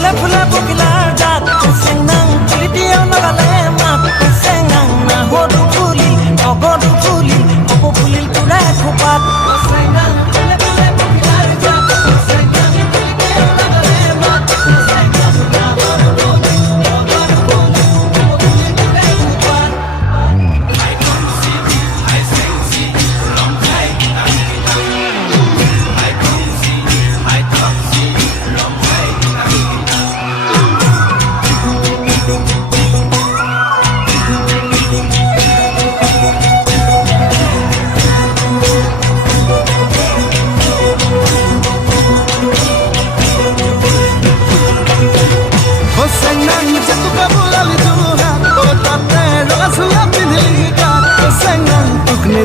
ফুলে ফুলে পখিলাৰ জাত চেংনাং তুলিটিয়াও লগালে মাত চেংনাং নাহতো ফুলিল অগতো ফুলিল অপ ফুলিল পুৰা খোপাত চেংনাং ফুলে ফুলে পখিলাৰ জাত চেংনাং তুলিটিয়াও লগালে মাত চেংনাং নাহতো ফুলিল অগতো ফুলিল অপ ফুলিল পুৰা খোপাত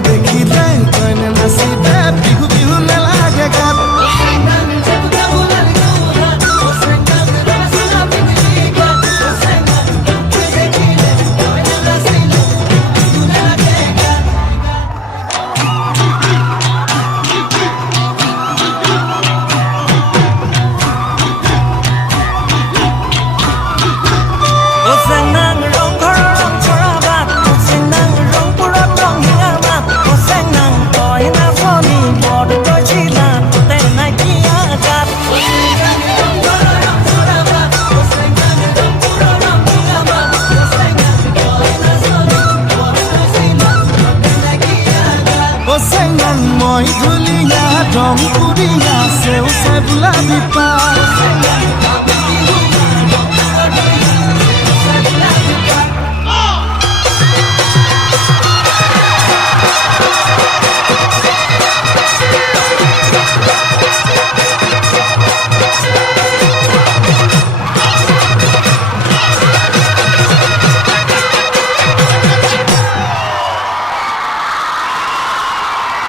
देखी दे कोने नसीबे बिहू बिहू न लागे गात सेंगांग जब बुलाल गोरा ओ सेंगांग रसना बिगली गात ओ सेंगांग देखी दे कोने नसीबे बिहू न लागे गात ओ सेंगांग रंग घर रंग छोरा बात ओ सेंगांग रंग पुरा रंग हिंगार बात ओ सेंगांग toy na phony bod toy chila te na kia gat o senyang rong chora bat o senyang rong pura rong hingar bat o senyang toy na phony bod toy chila te na kia gat ओ सेंगन मोई धुलिया रंग पुरिया से उसे बुला बिपा o senyang